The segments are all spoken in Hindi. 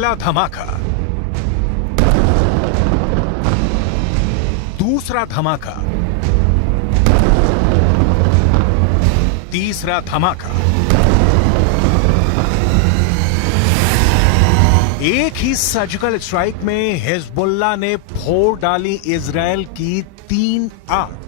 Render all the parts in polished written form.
पहला धमाका, दूसरा धमाका, तीसरा धमाका। एक ही सर्जिकल स्ट्राइक में हिजबुल्लाह ने फोड़ डाली इजरायल की 3 आंख।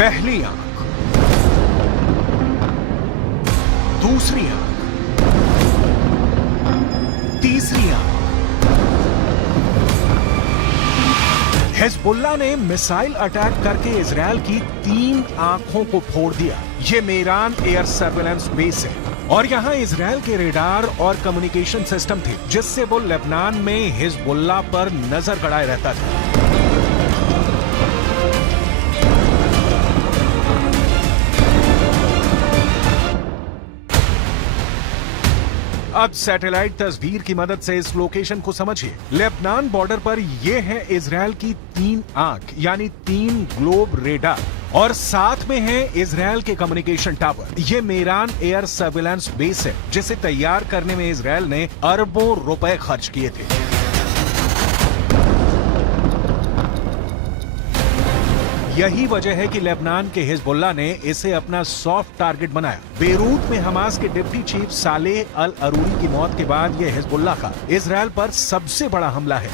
पहली आंख, दूसरी आंख, तीसरी आंख। हिजबुल्लाह ने मिसाइल अटैक करके इजरायल की 3 आंखों को फोड़ दिया। ये मेरान एयर सर्विलेंस बेस है और यहां इजरायल के रेडार और कम्युनिकेशन सिस्टम थे, जिससे वो लेबनान में हिजबुल्लाह पर नजर गड़ाए रहता था। अब सैटेलाइट तस्वीर की मदद से इस लोकेशन को समझिए। लेबनान बॉर्डर पर ये है इजरायल की 3 आंख यानी 3 ग्लोब रेडार और साथ में है इजरायल के कम्युनिकेशन टावर। ये मेरान एयर सर्विलेंस बेस है, जिसे तैयार करने में इजरायल ने अरबों रुपए खर्च किए थे। यही वजह है कि लेबनान के हिजबुल्लाह ने इसे अपना सॉफ्ट टारगेट बनाया। बेरूत में हमास के डिप्टी चीफ सालेह अल अरूरी की मौत के बाद यह हिजबुल्लाह का इजरायल पर सबसे बड़ा हमला है।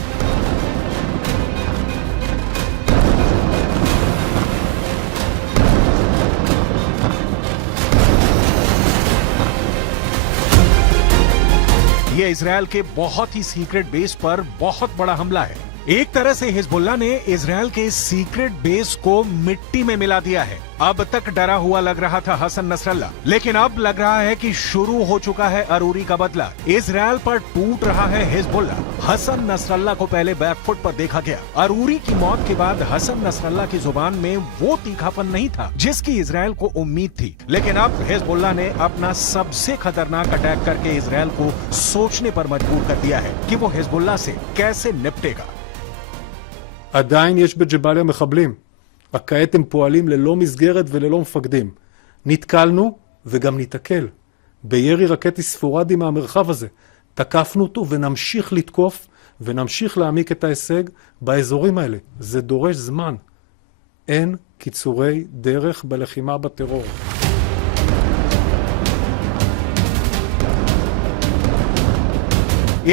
यह इजरायल के बहुत ही सीक्रेट बेस पर बहुत बड़ा हमला है। एक तरह से हिजबुल्लाह ने इजरायल के सीक्रेट बेस को मिट्टी में मिला दिया है। अब तक डरा हुआ लग रहा था हसन नसरल्लाह, लेकिन अब लग रहा है कि शुरू हो चुका है अरूरी का बदला। इजरायल पर टूट रहा है हिजबुल्लाह। हसन नसरल्लाह को पहले बैकफुट पर देखा गया। अरूरी की मौत के बाद हसन नसरल्लाह की जुबान में वो तीखापन नहीं था जिसकी इजरायल को उम्मीद थी, लेकिन अब हिजबुल्लाह ने अपना सबसे खतरनाक अटैक करके इजरायल को सोचने पर मजबूर कर दिया है कि वो हिजबुल्लाह से कैसे निपटेगा। עדיין יש בג'באליה מחבלים, רק כעת הם פועלים ללא מסגרת וללא מפקדים. נתקלנו וגם ניתקל בירי רקטי ספורדי מהמרחב הזה. תקפנו אותו ונמשיך לתקוף ונמשיך להעמיק את ההישג באזורים האלה. זה דורש זמן. אין קיצורי דרך בלחימה בטרור.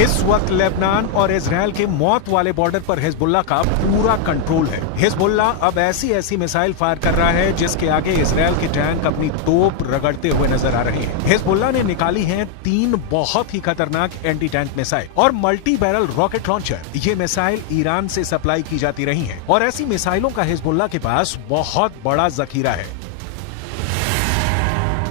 इस वक्त लेबनान और इजरायल के मौत वाले बॉर्डर पर हिजबुल्लाह का पूरा कंट्रोल है। हिजबुल्लाह अब ऐसी मिसाइल फायर कर रहा है जिसके आगे इजरायल के टैंक अपनी तोप रगड़ते हुए नजर आ रहे हैं। हिजबुल्लाह ने निकाली हैं 3 बहुत ही खतरनाक एंटी टैंक मिसाइल और मल्टी बैरल रॉकेट लॉन्चर। ये मिसाइल ईरान से सप्लाई की जाती रही हैं और ऐसी मिसाइलों का हिजबुल्लाह के पास बहुत बड़ा जखीरा है।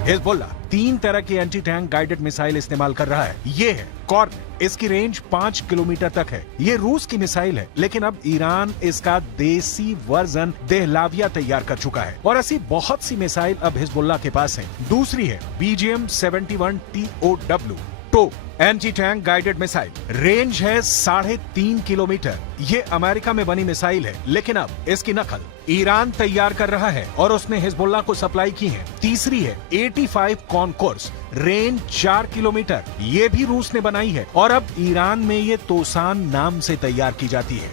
हिजबुल्लाह 3 तरह की एंटी टैंक गाइडेड मिसाइल इस्तेमाल कर रहा है। ये है कॉर्नेट, इसकी रेंज 5 किलोमीटर तक है। ये रूस की मिसाइल है, लेकिन अब ईरान इसका देसी वर्जन देहलाविया तैयार कर चुका है और ऐसी बहुत सी मिसाइल अब हिजबुल्लाह के पास है। दूसरी है BGM-71 TOW tow anti tank guided missile. Range है 3.5 किलोमीटर। ये अमेरिका में बनी मिसाइल है, लेकिन अब इसकी नकल ईरान तैयार कर रहा है और उसने हिजबुल्लाह को सप्लाई की है। तीसरी है 85 कॉनकोर्स, रेंज 4 किलोमीटर। ये भी रूस ने बनाई है और अब ईरान में ये तोसान नाम से तैयार की जाती है।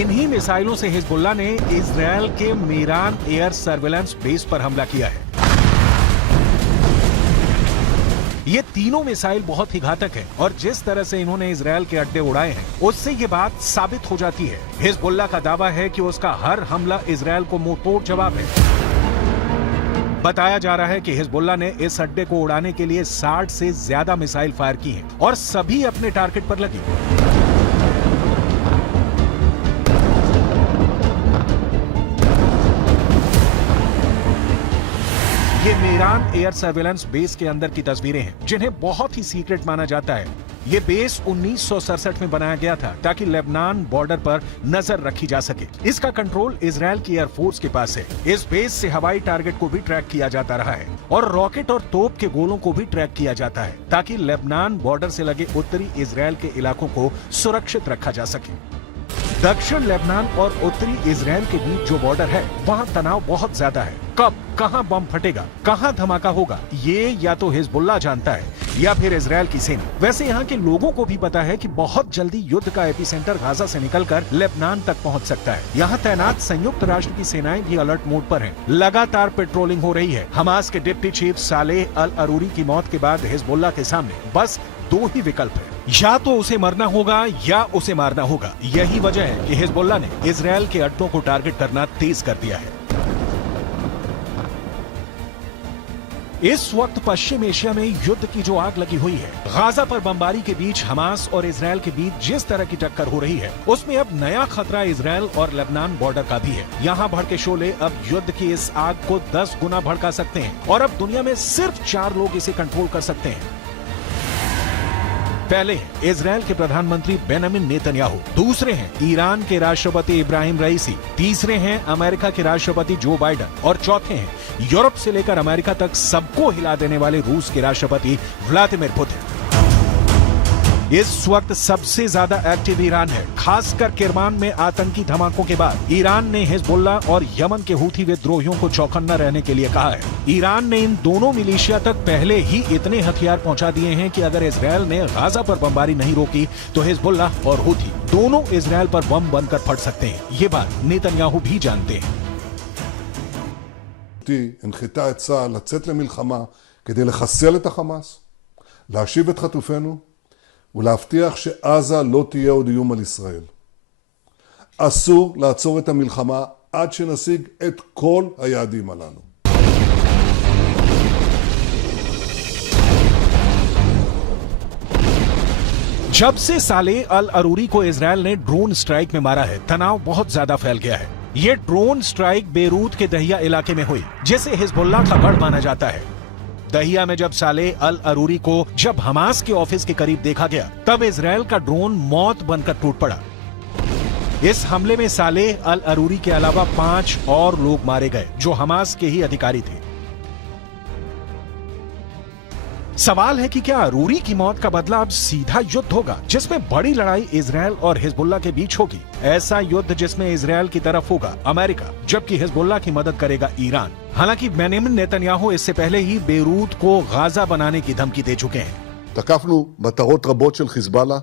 इन्हीं मिसाइलों से हिजबुल्लाह ने इजरायल के मेरान एयर सर्विलेंस बेस पर हमला किया है। ये तीनों मिसाइल बहुत ही घातक है और जिस तरह से इन्होंने इजरायल के अड्डे उड़ाए हैं, उससे ये बात साबित हो जाती है। हिजबुल्लाह का दावा है कि उसका हर हमला इजरायल को मुंहतोड़ जवाब है। बताया जा रहा है कि हिजबुल्लाह ने इस अड्डे को उड़ाने के लिए 60 से ज्यादा मिसाइल फायर की हैं और सभी अपने टारगेट पर लगी। ये मेरान एयर सर्विलेंस बेस के अंदर की तस्वीरें हैं, जिन्हें बहुत ही सीक्रेट माना जाता है। ये बेस 1967 में बनाया गया था ताकि लेबनान बॉर्डर पर नजर रखी जा सके। इसका कंट्रोल इजरायल की एयरफोर्स के पास है। इस बेस से हवाई टारगेट को भी ट्रैक किया जाता रहा है और रॉकेट और तोप के गोलों को भी ट्रैक किया जाता है ताकि लेबनान बॉर्डर से लगे उत्तरी इजरायल के इलाकों को सुरक्षित रखा जा सके। दक्षिण लेबनान और उत्तरी इजराइल के बीच जो बॉर्डर है वहाँ तनाव बहुत ज्यादा है। कब कहाँ बम फटेगा, कहाँ धमाका होगा, ये या तो हिजबुल्लाह जानता है या फिर इजराइल की सेना। वैसे यहाँ के लोगों को भी पता है कि बहुत जल्दी युद्ध का एपिसेंटर गाजा से निकलकर लेबनान तक पहुँच सकता है। यहाँ तैनात संयुक्त राष्ट्र की सेनाएं भी अलर्ट मोड पर हैं। लगातार पेट्रोलिंग हो रही है। हमास के डिप्टी चीफ सालेह अल अरूरी की मौत के बाद हिजबुल्लाह के सामने बस दो ही विकल्प है, या तो उसे मरना होगा या उसे मारना होगा। यही वजह है कि हिजबुल्लाह ने इजराइल के अड्डों को टारगेट करना तेज कर दिया है। इस वक्त पश्चिम एशिया में युद्ध की जो आग लगी हुई है, गाजा पर बमबारी के बीच हमास और इजराइल के बीच जिस तरह की टक्कर हो रही है, उसमें अब नया खतरा इजराइल और लेबनान बॉर्डर का भी है। यहाँ भड़के शोले अब युद्ध की इस आग को 10 गुना भड़का सकते हैं और अब दुनिया में सिर्फ 4 लोग इसे कंट्रोल कर सकते हैं। पहले हैं इजराइल के प्रधानमंत्री बेंजामिन नेतन्याहू, दूसरे हैं ईरान के राष्ट्रपति इब्राहिम रईसी, तीसरे हैं अमेरिका के राष्ट्रपति जो बाइडेन और चौथे हैं यूरोप से लेकर अमेरिका तक सबको हिला देने वाले रूस के राष्ट्रपति व्लादिमीर पुतिन। इस वक्त सबसे ज्यादा एक्टिव ईरान है, खासकर किरमान में आतंकी धमाकों के बाद ईरान ने हिजबुल्लाह और यमन के हूथी विद्रोहियों को चौकन्ना रहने के लिए कहा है। ईरान ने इन दोनों मिलिशिया तक पहले ही इतने हथियार पहुंचा दिए हैं कि अगर इजराइल ने गाजा पर बमबारी नहीं रोकी तो हिजबुल्लाह और हूथी दोनों इजराइल पर बम बनकर फट सकते हैं। ये बात नेतन्याहू भी जानते हैं। הנחתה את צה"ל לצאת למלחמה כדי לחסל את החמאס, להשיב את חטופינו ולהבטיח שעזה לא תהיה עוד איום על ישראל. אסור לעצור את המלחמה עד שנשיג את כל היעדים הללו. जब से सालेह अल अरूरी को इजराइल ने ड्रोन स्ट्राइक में मारा है, तनाव बहुत ज्यादा फैल गया है। ये ड्रोन स्ट्राइक बेरूत के दहिया इलाके में हुई, जिसे हिजबुल्लाह का गढ़ माना जाता है। दहिया में जब सालेह अल अरूरी को जब हमास के ऑफिस के करीब देखा गया, तब इजराइल का ड्रोन मौत बनकर टूट पड़ा। इस हमले में सालेह अल अरूरी के अलावा 5 और लोग मारे गए जो हमास के ही अधिकारी थे। सवाल है कि क्या अरूरी की मौत का बदला अब सीधा युद्ध होगा, जिसमें बड़ी लड़ाई इजराइल और हिजबुल्लाह के बीच होगी। ऐसा युद्ध जिसमें इजराइल की तरफ होगा अमेरिका, जबकि हिजबुल्लाह की मदद करेगा ईरान। हालांकि बेंजामिन नेतन्याहू इससे पहले ही बेरूत को गाजा बनाने की धमकी दे चुके हैं। תקפנו מטרות רבות של חיזבאללה,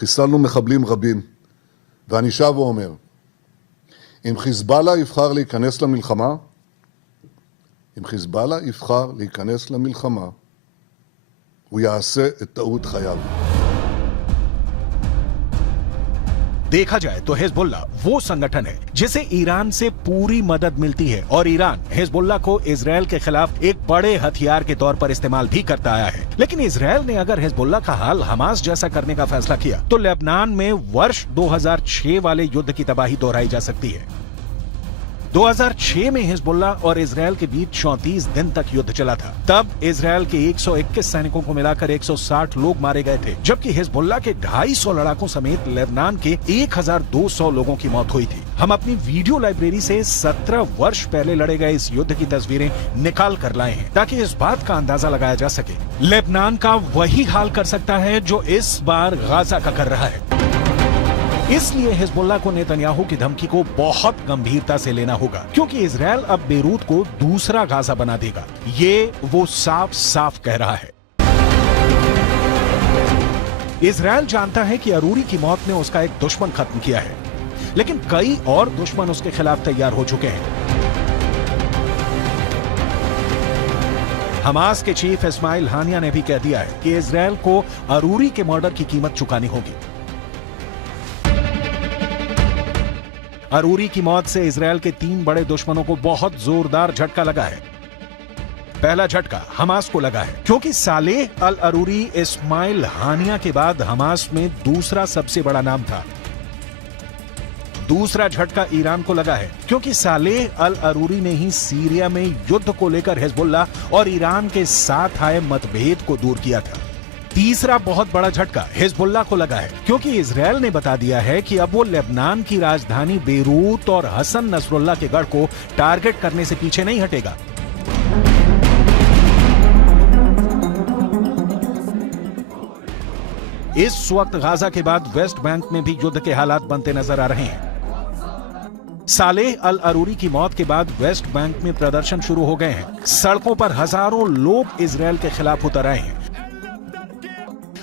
חיסלנו מחבלים רבים, ואני שב ואומר, אם חיזבאללה יבחר להיכנס למלחמה, אם חיזבאללה יבחר להיכנס למלחמה, הוא יעשה את טעות חייו. देखा जाए तो हिजबुल्लाह वो संगठन है जिसे ईरान से पूरी मदद मिलती है और ईरान हिजबुल्लाह को इजराइल के खिलाफ एक बड़े हथियार के तौर पर इस्तेमाल भी करता आया है। लेकिन इजराइल ने अगर हिजबुल्लाह का हाल हमास जैसा करने का फैसला किया तो लेबनान में वर्ष 2006 वाले युद्ध की तबाही दोहराई जा सकती है। 2006 में हिजबुल्लाह और इजराइल के बीच 34 दिन तक युद्ध चला था। तब इजराइल के 121 सैनिकों को मिलाकर 160 लोग मारे गए थे, जबकि हिजबुल्लाह के 250 लड़ाकों समेत लेबनान के 1200 लोगों की मौत हुई थी। हम अपनी वीडियो लाइब्रेरी से 17 वर्ष पहले लड़े गए इस युद्ध की तस्वीरें निकाल कर लाए हैं ताकि इस बात का अंदाजा लगाया जा सके। लेबनान का वही हाल कर सकता है जो इस बार गाजा का कर रहा है। इसलिए हिजबुल्लाह को नेतन्याहू की धमकी को बहुत गंभीरता से लेना होगा, क्योंकि इजराइल अब बेरूत को दूसरा गाजा बना देगा। ये वो साफ साफ कह रहा है। इजराइल जानता है कि अरूरी की मौत ने उसका एक दुश्मन खत्म किया है, लेकिन कई और दुश्मन उसके खिलाफ तैयार हो चुके हैं। हमास के चीफ इस्माइल हानिया ने भी कह दिया है कि इजराइल को अरूरी के मर्डर की कीमत चुकानी होगी। अरूरी की मौत से इजराइल के 3 बड़े दुश्मनों को बहुत जोरदार झटका लगा है। पहला झटका हमास को लगा है, क्योंकि सालेह अल अरूरी इस्माइल हानिया के बाद हमास में दूसरा सबसे बड़ा नाम था। दूसरा झटका ईरान को लगा है, क्योंकि सालेह अल अरूरी ने ही सीरिया में युद्ध को लेकर हिजबुल्लाह और ईरान के साथ आए मतभेद को दूर किया था। तीसरा बहुत बड़ा झटका हिजबुल्लाह को लगा है, क्योंकि इजराइल ने बता दिया है कि अब वो लेबनान की राजधानी बेरूत और हसन नसरुल्लाह के गढ़ को टारगेट करने से पीछे नहीं हटेगा। इस वक्त गाजा के बाद वेस्ट बैंक में भी युद्ध के हालात बनते नजर आ रहे हैं। सालेह अल अरूरी की मौत के बाद वेस्ट बैंक में प्रदर्शन शुरू हो गए हैं। सड़कों पर हजारों लोग इजरायल के खिलाफ उतर आए हैं।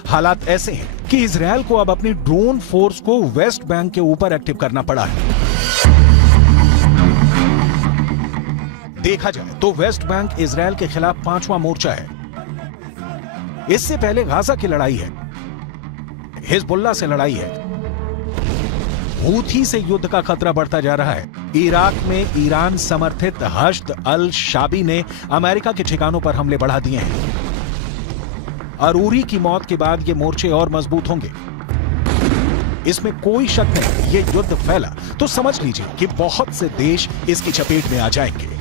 हालात ऐसे हैं कि इजरायल को अब अपनी ड्रोन फोर्स को वेस्ट बैंक के ऊपर एक्टिव करना पड़ा है। देखा जाए तो वेस्ट बैंक इजरायल के खिलाफ 5वां मोर्चा है। इससे पहले गाजा की लड़ाई है, हिजबुल्लाह से लड़ाई है, हूथी से युद्ध का खतरा बढ़ता जा रहा है। इराक में ईरान समर्थित हश्द अल शाबी ने अमेरिका के ठिकानों पर हमले बढ़ा दिए हैं। अरूरी की मौत के बाद ये मोर्चे और मजबूत होंगे, इसमें कोई शक नहीं। ये युद्ध फैला तो समझ लीजिए कि बहुत से देश इसकी चपेट में आ जाएंगे।